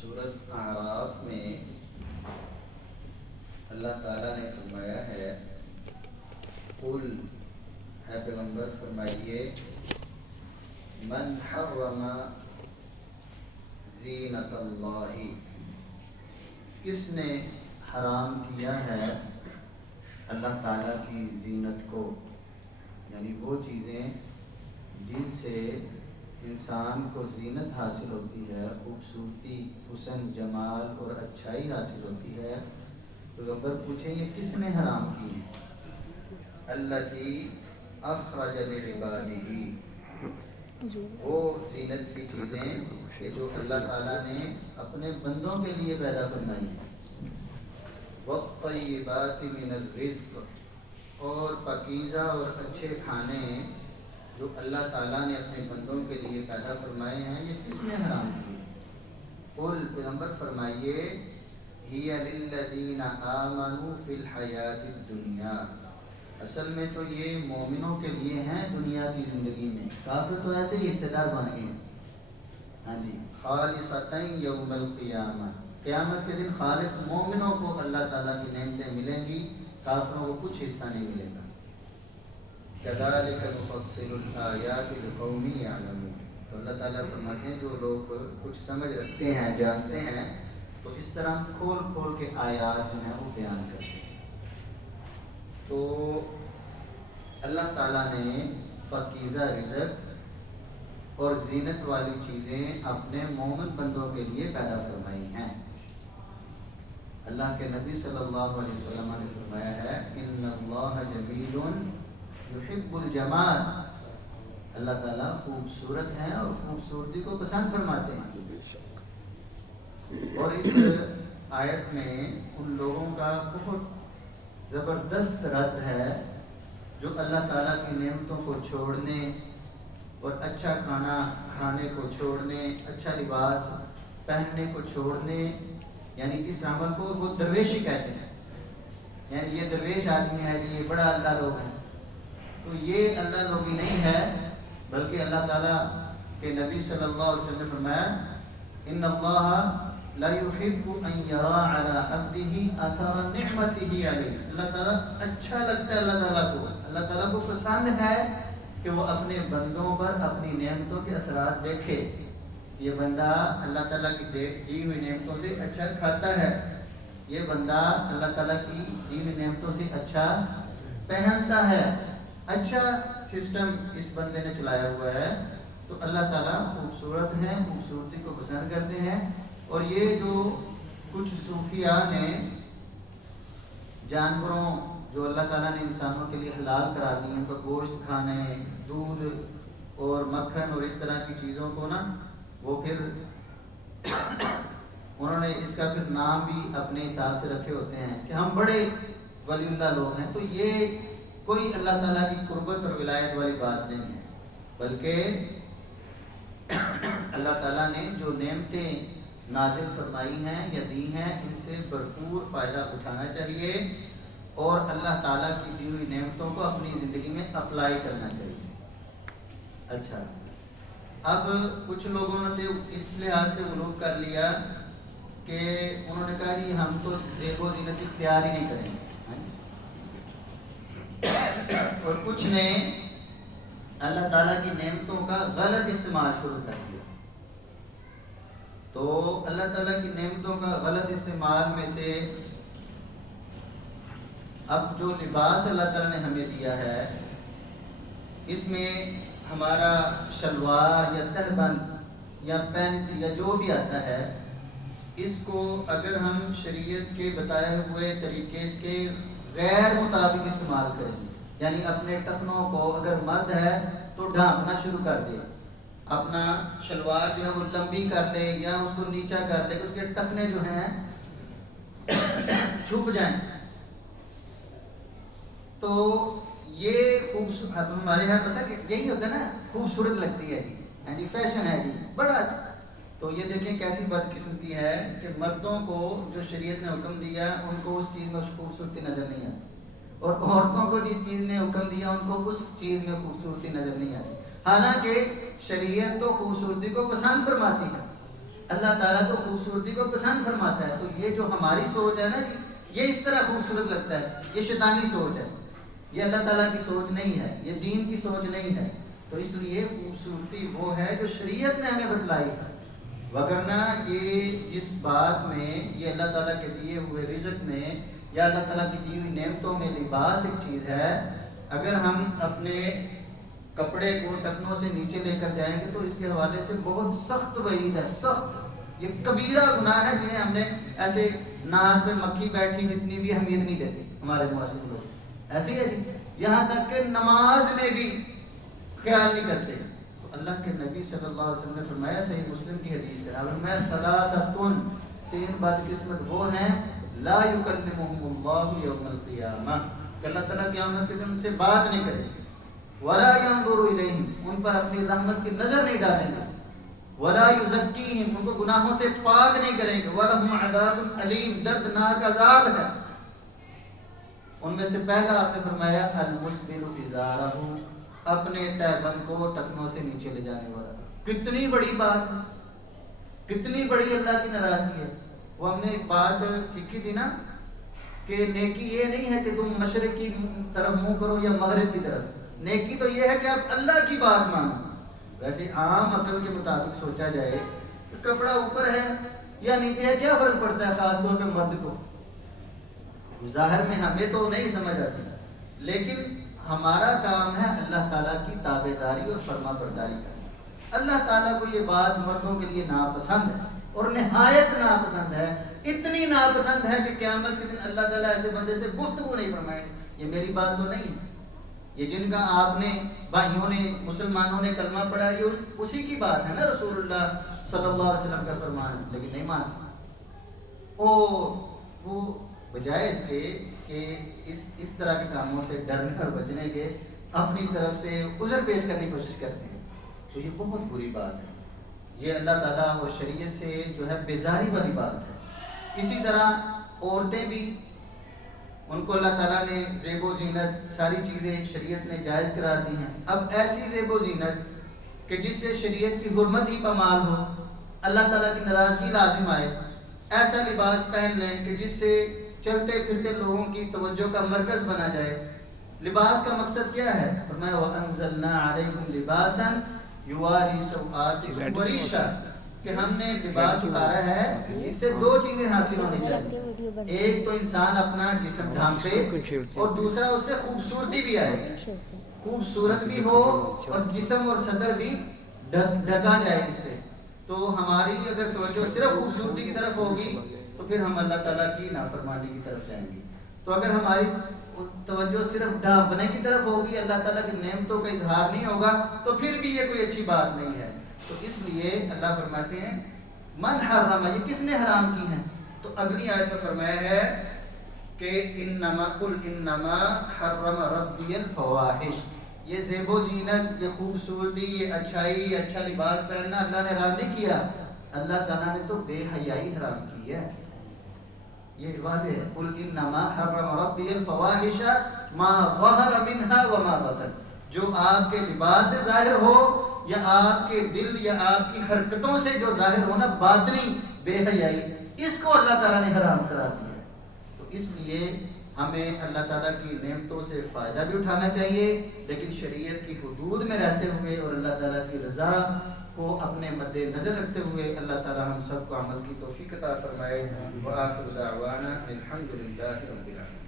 سورۃ اعراف میں اللہ تعالیٰ نے فرمایا ہے، قل اے پیغمبر فرمائیے، من حرم زینت اللہ، کس نے حرام کیا ہے اللہ تعالیٰ کی زینت کو، یعنی وہ چیزیں جن سے انسان کو زینت حاصل ہوتی ہے، خوبصورتی، حسن، جمال اور اچھائی حاصل ہوتی ہے۔ پیغمبر پوچھیں یہ کس نے حرام کی ہے؟ التی اخرج لعبادہ، وہ زینت کی چیزیں کہ جو اللہ تعالیٰ نے اپنے بندوں کے لیے پیدا فرمائی ہیں۔ والطیبات من الرزق، اور پاکیزہ اور اچھے کھانے جو اللہ تعالیٰ نے اپنے بندوں کے لیے پیدا فرمائے ہیں، یہ کس نے حرام کی؟ قل پیغمبر فرمائیے، ہی للذین آمنوا فی الحیات الدنیا، اصل میں تو یہ مومنوں کے لیے ہیں دنیا کی زندگی میں، کافر تو ایسے ہی حصے دار بن گئے۔ ہاں جی، خالصۃ یوم القیامہ، قیامت کے دن خالص مومنوں کو اللہ تعالیٰ کی نعمتیں ملیں گی، کافروں کو کچھ حصہ نہیں ملے گا۔ کذالک نفصل الآیات لقوم یعلمون، تو اللہ تعالیٰ فرماتے ہیں جو لوگ کچھ سمجھ رکھتے ہیں، جانتے ہیں، تو اس طرح کھول کھول کے آیات جو ہیں وہ بیان کرتے ہیں۔ تو اللہ تعالیٰ نے پاکیزہ رزق اور زینت والی چیزیں اپنے مومن بندوں کے لیے پیدا فرمائی ہیں۔ اللہ کے نبی صلی اللہ علیہ وسلم نے فرمایا ہے، ان اللہ جمیل یحب الجمال، اللہ تعالیٰ خوبصورت ہے اور خوبصورتی کو پسند فرماتے ہیں۔ اور اس آیت میں ان لوگوں کا بہت زبردست رد ہے جو اللہ تعالیٰ کی نعمتوں کو چھوڑنے اور اچھا کھانا کھانے کو چھوڑنے، اچھا لباس پہننے کو چھوڑنے، یعنی اس عمل کو وہ درویشی کہتے ہیں، یعنی یہ درویش آدمی ہے جی، یہ بڑا اللہ لوگ ہے۔ تو یہ اللہ لوگی نہیں ہے، بلکہ اللہ تعالیٰ کے نبی صلی اللہ علیہ وسلم نے فرمایا، ان اللہ لا يحب ان يرى على عبده اثر نعمته علیہ، اللہ تعالیٰ اچھا لگتا ہے، اللہ تعالیٰ کو پسند ہے کہ وہ اپنے بندوں پر اپنی نعمتوں کے اثرات دیکھے۔ یہ بندہ اللہ تعالیٰ کی دی ہوئی نعمتوں سے اچھا کھاتا ہے، یہ بندہ اللہ تعالیٰ کی دی ہوئی نعمتوں سے اچھا پہنتا ہے، اچھا سسٹم اس بندے نے چلایا ہوا ہے، تو اللہ تعالیٰ خوبصورت ہیں، خوبصورتی کو پسند کرتے ہیں۔ اور یہ جو کچھ صوفیاء نے جانوروں جو اللہ تعالیٰ نے انسانوں کے لیے حلال قرار دی، ان کا گوشت کھانے، دودھ اور مکھن اور اس طرح کی چیزوں کو نا، وہ پھر انہوں نے اس کا پھر نام بھی اپنے حساب سے رکھے ہوتے ہیں کہ ہم بڑے ولی اللہ لوگ ہیں۔ تو یہ کوئی اللہ تعالیٰ کی قربت اور ولایت والی بات نہیں ہے، بلکہ اللہ تعالیٰ نے جو نعمتیں نازل فرمائی ہیں یا دی ہیں، ان سے بھرپور فائدہ اٹھانا چاہیے اور اللہ تعالیٰ کی دی ہوئی نعمتوں کو اپنی زندگی میں اپلائی کرنا چاہیے۔ اچھا، اب کچھ لوگوں نے تو اس لحاظ سے غلو کر لیا کہ انہوں نے کہا کہ ہم تو زیب و زینت اختیار ہی نہیں کریں گے، اور کچھ نے اللہ تعالیٰ کی نعمتوں کا غلط استعمال شروع کر دیا۔ تو اللہ تعالیٰ کی نعمتوں کا غلط استعمال میں سے اب جو لباس اللہ تعالیٰ نے ہمیں دیا ہے، اس میں ہمارا شلوار یا تہبند یا پینٹ یا جو بھی آتا ہے، اس کو اگر ہم شریعت کے بتائے ہوئے طریقے کے غیر مطابق استعمال کریں، یعنی اپنے ٹخنوں کو اگر مرد ہے تو ڈھانپنا شروع کر دے، اپنا شلوار جو ہے وہ لمبی کر لے یا اس کو نیچا کر لے کہ اس کے ٹخنے جو ہیں چھپ جائیں، تو یہ خوبصورت، ہمارے یہاں پتہ کہ یہی ہوتا ہے نا، خوبصورت لگتی ہے جی، ہاں جی فیشن ہے جی بڑا اچھا۔ تو یہ دیکھیں کیسی بدقسمتی ہے کہ مردوں کو جو شریعت نے حکم دیا ان کو اس چیز میں خوبصورتی نظر نہیں آتی، اور عورتوں کو جس چیز نے حکم دیا ان کو اس چیز میں خوبصورتی نظر نہیں آتی، حالانکہ شریعت تو خوبصورتی کو پسند فرماتی ہے، اللہ تعالیٰ تو خوبصورتی کو پسند فرماتا ہے. تو یہ جو ہماری سوچ ہے نا جی، یہ اس طرح خوبصورت لگتا ہے، یہ شیطانی سوچ ہے، یہ اللہ تعالیٰ کی سوچ نہیں ہے، یہ دین کی سوچ نہیں ہے. تو اس لیے خوبصورتی وہ ہے جو شریعت نے ہمیں بتلائی ہے. وگرنہ یہ جس بات میں یہ اللہ تعالیٰ کے دیے ہوئے رزق میں یا اللہ تعالیٰ کی دی ہوئی نعمتوں میں لباس ایک چیز ہے، اگر ہم اپنے کپڑے کو ٹکنوں سے نیچے لے کر جائیں گے تو اس کے حوالے سے بہت سخت وعید ہے، سخت. یہ کبیرہ گناہ ہے جنہیں ہم نے ایسے ناک پہ مکھی بیٹھی جتنی بھی اہمیت نہیں دیتے ہمارے معاشرے لوگ. ایسے ہی ہے جی، یہاں تک کہ نماز میں بھی خیال نہیں کرتے. تو اللہ کے نبی صلی اللہ علیہ وسلم نے فرمایا، صحیح مسلم کی حدیث ہے، فرمایا ثلاثۃ، تین بدقسمت وہ ہیں لا یکلمہم اللہ یوم القیامہ، کہ اللہ تعالیٰ قیامت کے دن ان سے بات نہیں کرے گے. ولا ينظر الیہم، ان پر اپنی رحمت کی نظر نہیں ڈالیں گے. ولا یزکیہم، ان کو گناہوں سے پاک نہیں کریں گے. ولہم عذاب علیم، دردناک عذاب ہے. ان میں سے پہلا آپ نے فرمایا المسبل ازارہ، اپنے تہبند کو ٹکنوں سے نیچے لے جانے والا. کتنی بڑی بات ہے، کتنی بڑی اللہ کی ناراضگی ہے. وہ ہم نے ایک بات سیکھی تھی نا کہ نیکی یہ نہیں ہے کہ تم مشرق کی طرف منہ کرو یا مغرب کی طرف. نیکی تو یہ ہے کہ آپ اللہ کی بات مانو. ویسے عام عقل کے مطابق سوچا جائے کہ کپڑا اوپر ہے یا نیچے ہے کیا فرق پڑتا ہے، خاص طور پہ مرد کو. ظاہر میں ہمیں تو نہیں سمجھ آتی، لیکن ہمارا کام ہے اللہ تعالیٰ کی تابع داری اور فرما برداری کا. اللہ تعالیٰ کو یہ بات مردوں کے لیے ناپسند ہے اور نہایت ناپسند ہے. اتنی ناپسند ہے کہ قیامت کے دن اللہ تعالیٰ ایسے بندے سے گفتگو نہیں فرمائے. یہ میری بات تو نہیں ہے، یہ جن کا آپ نے بھائیوں نے مسلمانوں نے کلمہ پڑھا، یہ اسی کی بات ہے نا، رسول اللہ صلی اللہ علیہ وسلم کا فرمان. لیکن نہیں مانتے. وہ بجائے اس کے کہ اس طرح کے کاموں سے ڈرنے اور بچنے کے اپنی طرف سے عذر پیش کرنے کی کوشش کرتے ہیں. تو یہ بہت بری بات ہے. یہ اللہ تعالیٰ اور شریعت سے جو ہے بیزاری والی بات ہے. اسی طرح عورتیں بھی، ان کو اللہ تعالیٰ نے زیب و زینت ساری چیزیں شریعت نے جائز قرار دی ہیں. اب ایسی زیب و زینت کہ جس سے شریعت کی حرمت ہی پامال ہو، اللہ تعالیٰ کی ناراضگی لازم آئے، ایسا لباس پہن لیں کہ جس سے چلتے پھرتے لوگوں کی توجہ کا مرکز بنا جائے. لباس کا مقصد کیا ہے؟ فرمایا وَأَنزَلْنَا عَلَيْكُمْ لِبَاسًا يُوَارِي سَوْآتِكُمْ وَرِيشًا، کہ ہم نے لباس اتارا ہے، اس سے دو چیزیں حاصل ہونی چاہیے. ایک تو انسان اپنا جسم ڈھانپے اور دوسرا اس سے خوبصورتی بھی آئے، خوبصورت بھی ہو اور جسم اور صدر بھی ڈھکا جائے اس سے. تو ہماری اگر توجہ صرف خوبصورتی کی طرف ہوگی تو پھر ہم اللہ تعالیٰ کی نافرمانی کی طرف جائیں گے. تو اگر ہماری توجہ صرف ڈھانپنے کی طرف ہوگی، اللہ تعالیٰ کی نعمتوں کا اظہار نہیں ہوگا، تو پھر بھی یہ کوئی اچھی بات نہیں ہے. تو اس لیے اللہ فرماتے ہیں من حرم، یہ کس نے حرام کی ہیں؟ تو اگلی آیت میں فرمایا ہے کہ انما قل انما حرم ربی الفواحش، یہ زیب و زینت، یہ خوبصورتی، یہ اچھائی، یہ اچھا لباس پہننا اللہ نے حرام نہیں کیا. اللہ تعالیٰ نے تو بے حیائی حرام کی ہے. یہ واضح ہے. قل انما حرم ربی الفواحش ما ظہر منها وما بطن، جو آپ کے لباس سے ظاہر ہو یا آپ کے دل یا آپ کی حرکتوں سے جو ظاہر ہونا باطنی بے حیائی، اس کو اللہ تعالیٰ نے حرام قرار دیا. تو اس لیے ہمیں اللہ تعالیٰ کی نعمتوں سے فائدہ بھی اٹھانا چاہیے، لیکن شریعت کی حدود میں رہتے ہوئے اور اللہ تعالیٰ کی رضا کو اپنے مد نظر رکھتے ہوئے. اللہ تعالیٰ ہم سب کو عمل کی توفیق عطا فرمائے. وآخر دعوانا الحمدللہ رب العالمین.